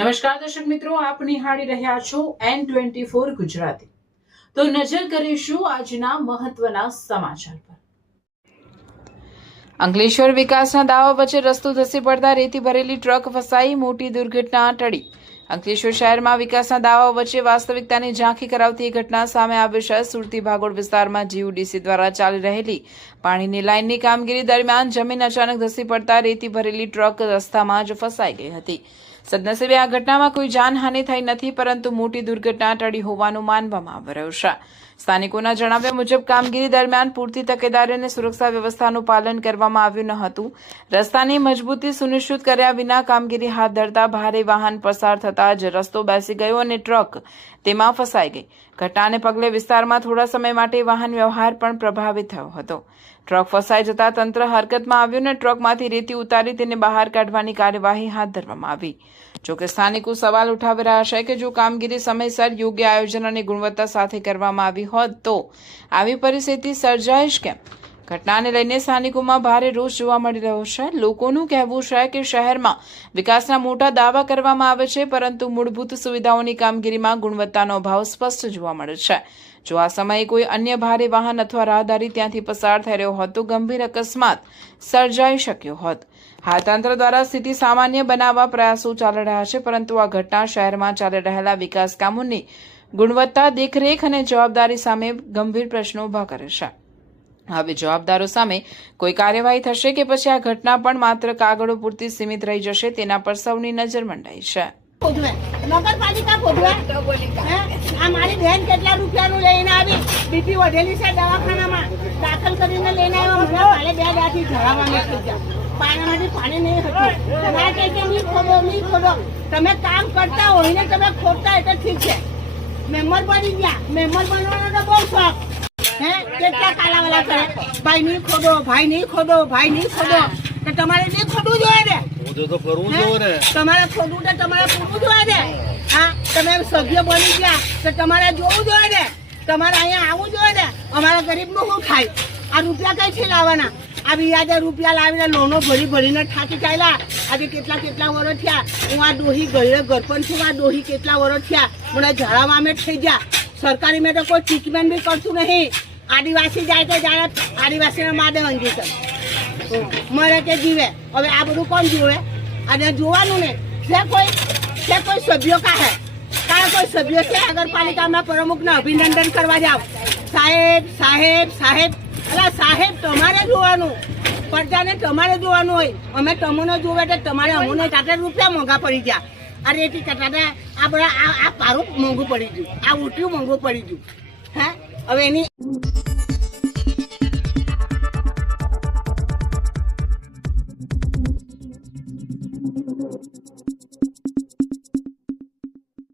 નમસ્કાર દર્શક મિત્રો, આપ નિહાળી રહ્યા છો N24 ગુજરાતી। તો નજર કરીશું આજના મહત્વના સમાચાર પર। અંકલેશ્વર વિકાસના દાવા વચ્ચે રસ્તો ધસી પડતા રેતી ભરેલી ટ્રક ફસાઈ, મોટી દુર્ઘટના ટળી। અંકલેશ્વર શહેરમાં વિકાસના દાવા વચ્ચે વાસ્તવિકતાની ઝાંખી કરાવતી એક ઘટના સામે આવી છે। સુરતી ભાગોળ વિસ્તારમાં જીયુડીસી દ્વારા ચાલી રહેલી પાણીની લાઇનની કામગીરી દરમિયાન જમીન અચાનક ધસી પડતા રેતી ભરેલી ટ્રક રસ્તામાં જ ફસાઈ ગઈ હતી। સદનસીબે આ ઘટનામાં કોઈ જાનહાનિ થઈ નથી, પરંતુ મોટી દુર્ઘટના ટળી હોવાનું માનવામાં આવી રહ્યું છે। સ્થાનિકોના જણાવ્યા મુજબ કામગીરી દરમિયાન પૂરતી તકેદારી અને સુરક્ષા વ્યવસ્થાનું પાલન કરવામાં આવ્યું ન હતું। રસ્તાની મજબૂતી સુનિશ્ચિત કર્યા વિના કામગીરી હાથ ધરતા ભારે વાહન પસાર થતા જ રસ્તો બેસી ગયો અને ટ્રક તેમાં ફસાઈ ગઈ। ઘટનાને પગલે વિસ્તારમાં થોડા સમય માટે વાહન વ્યવહાર પણ પ્રભાવિત થયો હતો। ટ્રક ફસાઈ જતા તંત્ર હરકતમાં આવ્યું અને ટ્રકમાંથી રેતી ઉતારી તેને બહાર કાઢવાની કાર્યવાહી હાથ ધરવામાં આવી। જોકે સ્થાનિકો સવાલ ઉઠાવી રહ્યા છે કે જો કામગીરી સમયસર, યોગ્ય આયોજન અને ગુણવત્તા સાથે કરવામાં આવી હોત તો આવી પરિસ્થિતિ સર્જાય જ કેમ? ઘટનાને લઈને સ્થાનિકોમાં ભારે રોષ જોવા મળી રહ્યો છે। લોકોનું કહેવું છે કે શહેરમાં વિકાસના મોટા દાવા કરવામાં આવે છે, પરંતુ મૂળભૂત સુવિધાઓની કામગીરીમાં ગુણવત્તાનો અભાવ સ્પષ્ટ જોવા મળે છે। જો આ સમયે કોઈ અન્ય ભારે વાહન અથવા રાહદારી ત્યાંથી પસાર થઈ રહ્યો હોત તો ગંભીર અકસ્માત સર્જાઈ શક્યો હોત। હાલ તંત્ર દ્વારા સ્થિતિ સામાન્ય બનાવવા પ્રયાસો ચાલી રહ્યા છે, પરંતુ આ ઘટના શહેરમાં ચાલી રહેલા વિકાસ કામોની ગુણવત્તા, દેખરેખ અને જવાબદારી સામે ગંભીર પ્રશ્નો ઉભા કરે છે। હવે જવાબદારો સામે કોઈ કાર્યવાહી થશે કે પછી આ ઘટના પણ માત્ર કાગળો પૂરતી સીમિત રહી જશે, તેના પર સૌની નજર મંડાઈ છે। નગરપાલિકા આ મારી બહેન કેટલા રૂપિયાનું લઈને આવી, બીપી વધેલી છે, દવાખાનામાં દાખલ કરીને લઈને આવ્યો। મને કાલે 2 દાથી ધરાવવાનું થઈ ગયા, પાણીમાંથી પાણી નહીં હતું। ના કે નહીં ખોદો, નહીં ખોદો, તમે કામ કરતા હોય ને તમે ખોદતા એટલે ઠીક છે। મેમ્બર બની ગયા, મેમ્બર બનવાનો તો બહુ શોખ હે, કેટલા કાલાવાલા કરે, ભાઈ નહીં ખોદો, ભાઈ નહીં ખોદો, ભાઈ નહીં ખોદો, તો તમારે નહીં ખોદવું જોઈએ ને, તમારે ખોદવું તો તમારે ખોદવું જોઈએ ને। હા, તમે સભ્ય બની ગયા તો તમારે જોવું જોઈએ ને, તમારે અહીંયા આવવું જોઈએ ને। અમારા ગરીબનું શું થાય? આ રૂપિયા કઈથી લાવવાના? આ વ્યાજે રૂપિયા લાવીને લોનો ભરીને થાકી ચાલ્યા। આજે કેટલા વર્ષ થયા હું આ ડોહી ગરપણ છું, આ ડોહી કેટલા વર્ષ થયા મને ઝાડામાં અમે થઈ ગયા। સરકારી મેં તો કોઈ ટ્રીટમેન્ટ બી કરતું નહીં। આદિવાસી જાય તો જાય, આદિવાસીને માદે અંજી છે, મરે કે જીવે। હવે આ બધું કોણ જોવે? અને જોવાનું ને છે કોઈ સભ્યો કાહે કોઈ સભ્યો છે નગરપાલિકામાં પ્રમુખને અભિનંદન કરવા જાવ, સાહેબ સાહેબ સાહેબ, એટલે સાહેબ તમારે જોવાનું, પ્રજાને તમારે જોવાનું હોય। અમે તમને જોવે તો તમારે અમને તાતે રૂપિયા મોંઘા પડી ગયા। આ રેતી કટાતા આ બધા આ પારું મોંઘું પડી ગયું, આ ઉઠ્યું મોંઘું પડી ગયું। હે, હવે એની